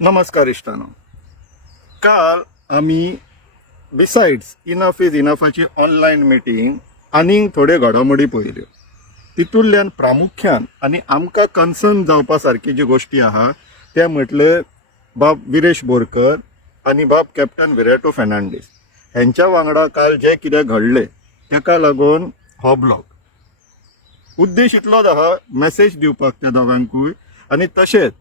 नमस्कार इश्टानो. काल आम्ही बिसाइड्स इनफ इज इनफाची ऑनलाईन मिटींग आनी थोड्यो घडामोडी पळयल्यो. तितूंतल्यान प्रामुख्यान आनी आमकां कन्सर्न जावपा सारकी जी गोश्टी आहा त्या म्हटले बाब विरेश बोरकर आनी बाब कॅप्टन विराटो फेर्नांडीस हेंच्या वांगडा काल जे कितें घडलें तेका लागून हो ब्लॉग. उद्देश इतलोच आहा मेसेज दिवपाक त्या दोगांकूय आनी तशेंच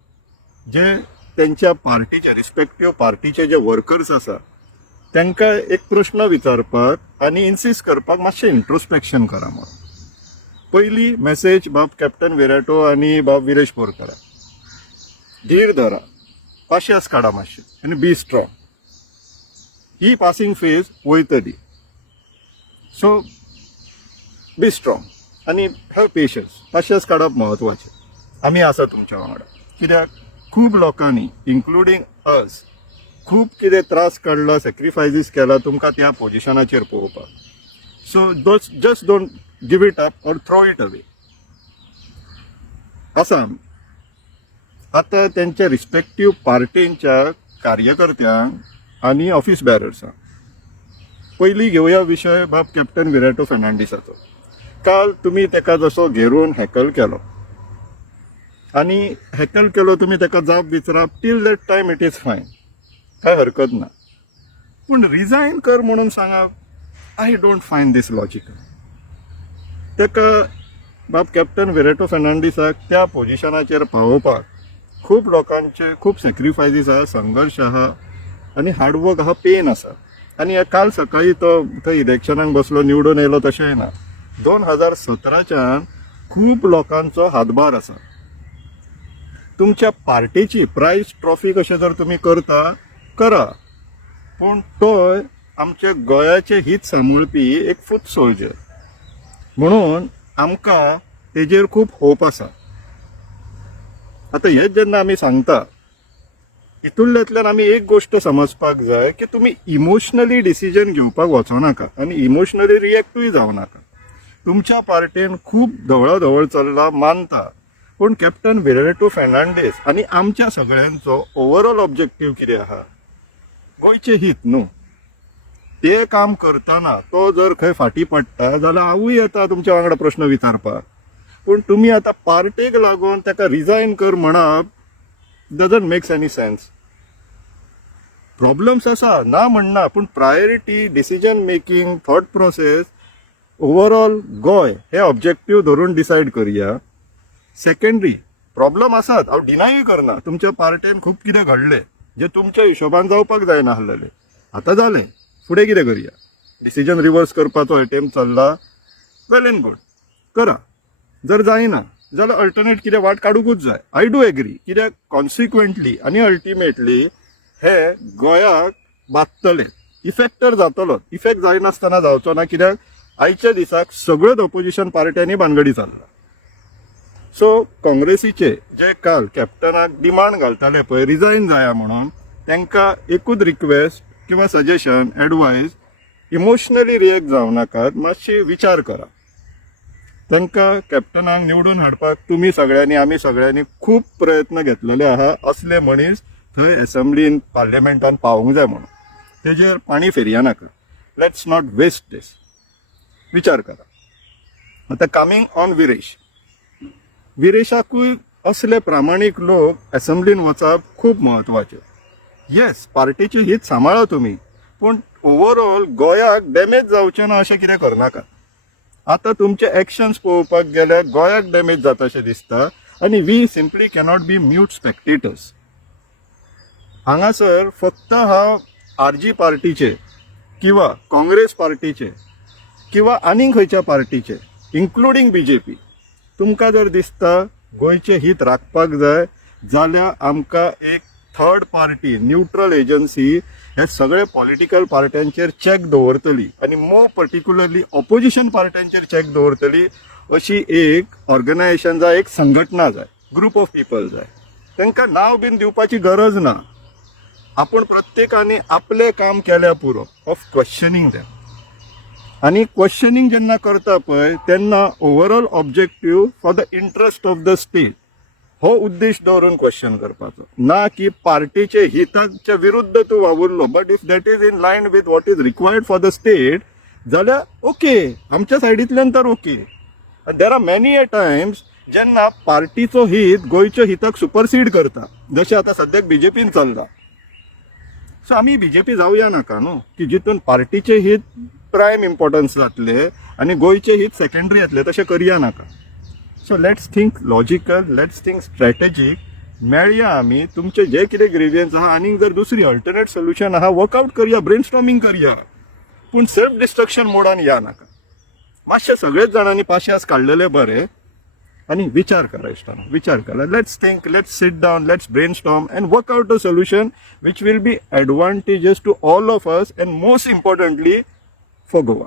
जे त्यांच्या पार्टीचे रिस्पेक्टिव्ह पार्टीचे जे वर्कर्स आसा तांकां एक प्रश्न विचारपाक आनी इन्सिस्ट करपाक मातशें इंट्रोस्पेक्शन करा म्हणून. पयली मेसेज बाब कॅप्टन विराटो आनी बाब विरेश बोरकर, धीर धरा, पाशियस काडा मातशें आनी बी स्ट्रॉंग. ही पासिंग फेज वयतली, सो बी स्ट्रॉंग आनी हॅव पेशन्स. पाशियस काडप म्हत्वाचें. आमी आसा तुमच्या वांगडा. कित्याक खूब लोकांनी इन्क्लुडींग अस खूब कितें त्रास काडला, सॅक्रिफायसीस केला तुमकां त्या पोजिशनाचेर पळोवपाक. So just don't give it up or throw it away. आसा आमी आतां तेंच्या रिस्पेक्टिव्ह पार्टींच्या कार्यकर्त्यांक आनी ऑफिस बॅरर्सांक. पयलीं घेवया विशय बाब कॅप्टन विराटो फेर्नांडीसाचो. काल तुमी तेका जसो घेरून हॅकल केलो आनी हॅकल केलो, तुमी तेका जाप विचारप, till that time it is fine, काय हरकत ना. पूण रिजायन कर म्हणून सांगप, I don't find this logical. तेका बाब कॅप्टन विराटो फेर्नांडीसाक त्या पोजिशनाचेर पावोवपाक खूब लोकांचे खूब सॅक्रिफायसीस आहा, संघर्श आहा आनी हार्डवर्क आहा, पेन आसा. आनी काल सकाळी तो थंय इलेक्शनाक बसलो, निवडून येयलो तशेंय ना. 2017च्यान खूब लोकांचो हातभार आसा. तुमच्या पार्टीची प्रायज ट्रॉफी कशें जर तुम्ही करता करा, पूण तोय आमच्या गोंयाचे हित सांबाळपी एक फूट सोल्जर म्हणून आमकां तेजेर खूब होप आसा. आतां हेच जेन्ना आमी सांगता हितूंतल्यातल्यान आमी एक गोश्ट समजपाक जाय की तुमी इमोशनली डिसिजन घेवपाक वचो नाका आनी इमोशनली रिएक्टूय जावं नाका. तुमच्या पार्टेन खूब धवळाधवळ चल्ला मानता, पूण कॅप्टन विराटो फेर्नांडीस आनी आमच्या सगळ्यांचो ओवरऑल ऑब्जेक्टीव कितें आहा, गोंयचे हित न्हू. ते काम करतना तो जर खंय फाटी पडटा जाल्यार हांवूय येता तुमच्या वांगडा प्रश्न विचारपाक. पूण तुमी आतां पार्टेक लागून ताका रिजायन कर म्हणप doesn't makes any sense. Problems आसा ना म्हणना, पूण priority, decision making, thought process, overall Goa हे ऑब्जेक्टीव धरून डिसायड करया. सेकंडरी प्रॉब्लम आसात, हांव डिनाय करना. तुमच्या पार्टेन खूब कितें घडलें जे तुमच्या हिशोबान जावपाक जायना आसलेलें. आतां जालें, फुडें कितें करया. डिसिजन रिवर्स करपाचो अटेम्प्ट चल्ला, वेल एंड गुड, करा. जर जायना जाल्यार अल्टरनेट कितें वाट काडूंकूच जाय. आय डू एग्री, कित्याक कॉन्सिक्वेंटली आनी अल्टिमेटली हे गोंयाक बादतले, इफेक्टर जातलो. इफेक्ट जायनासतना जावचो ना, कित्याक आयच्या दिसाक सगळ्योच ऑपोजिशन पार्ट्यांनी भानगडी चालला. सो काँग्रेसीचे जे काल कॅप्टनाक डिमांड घालताले पळय रिजायन जाया म्हणून, तांकां एकूच रिक्वेस्ट किंवा सजेशन, एडवायस, इमोशनली रिएक्ट जावं नाकात, मातशी विचार करा. तांकां कॅप्टनाक निवडून हाडपाक तुमी सगळ्यांनी, आमी सगळ्यांनी खूब प्रयत्न घेतलेले आहा. असले मनीस थंय एसेंब्लीन, पार्लिमेंटान पावूंक जाय म्हणून. तेजेर पाणी फेरया नाका. लेट्स नॉट वेस्ट दीस. विचार करा. आतां कमिंग ऑन विरेशाकूय असले प्रामाणीक लोक एसेंब्लीन वचप खूब म्हत्वाचें. येस, पार्टीची हित सांबाळा तुमी, पूण ओवरऑल गोंयाक डॅमेज जावचें ना अशें कितें करनाका. आतां तुमचे एक्शन्स पळोवपाक गेल्यार गोंयाक डॅमेज जाता अशें दिसता आनी we simply cannot be mute spectators. हांगासर फक्त हांव आरजी पार्टीचे किंवा काँग्रेस पार्टीचे किंवा आनीक खंयच्या पार्टीचे इन्क्लुडींग BJP, तुमकां जर दिसता गोंयचे हित राखपाक जाय जाल्यार आमकां एक थर्ड पार्टी, न्यूट्रल एजन्सी हे सगळे पॉलिटिकल पार्ट्यांचेर चॅक दवरतली आनी मोर पर्टिक्युलरली ऑपोजिशन पार्ट्यांचेर चॅक दवरतली अशी एक ऑर्गनायझेशन जाय, एक संघटना जाय, ग्रूप ऑफ पीपल जाय. तांकां नांव बीन दिवपाची गरज ना. आपूण प्रत्येकाने आपलें काम केल्या पुरो ऑफ क्वेश्चनिंग दॅम. आणि क्वेश्चनिंग जेन्ना करता पळय तेन्ना overall objective for the interest of the state हो उद्देश दवरून क्वेश्चन करपाचो, ना की पार्टीचे हिताच्या विरुद्ध तूं वावुरलो. But if that is in line with what is required for the state जाल्यार ओके, आमच्या सायडींतल्यान तर okay. There are many a times जेन्ना पार्टीचो हित गोंयच्या हिताक सुपरसीड करता, जशें आतां सद्याक बीजेपीन चल्ला. सो आमी बीजेपी जावया नाका न्हू, की जितून पार्टीचे हित प्रायम इम्पॉर्टन्स जातले आनी गोंयचे हित सेकंडरी जातले, तशें करया नाका. So let's think logical, let's think strategic. मेळया आमी, तुमचे जे कितें ग्रेवियन्स आहा आनी जर दुसरी अल्टरनेट सोल्युशन आहा वर्कआउट करया, ब्रेनस्टॉर्मिंग करया, पूण सेल्फ डिस्ट्रक्शन मोडान या नाका. मातशे सगळेच जाणांनी पाशयास काडलेले बरे आणि विचार करा इश्टानो, विचार करा. Let's think, let's sit down, let's brainstorm and work out a solution which will be advantages to all of us and most importantly for Goa.